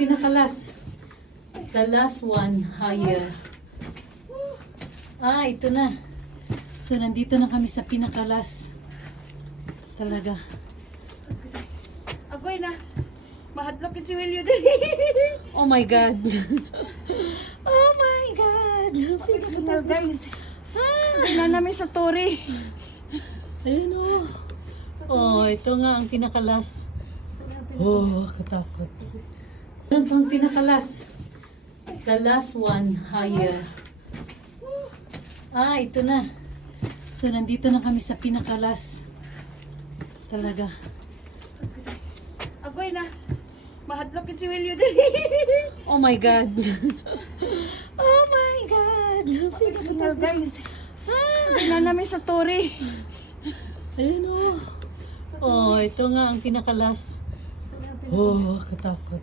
pinakalas. The last one, higher. Ito na. So, nandito na kami sa pinakalas. Talaga. Agoy na. Mahadlok yung siwilyo din. Oh my God. Oh my God. Well, guys. Tingnan namin sa Tori. Ayun o. Oh, ito nga ang pinakalas. Oh, katakot. Ano pang pinakalas? The last one, higher. Ito na. So, nandito na kami sa pinakalas. Talaga. Agoy na. Mahadlok yung siwilyo din. Oh my God. Oh my God. Well, guys. Tingnan namin sa Tori. Ayun o. Oh, ito nga ang pinakalas. Oh, katakot.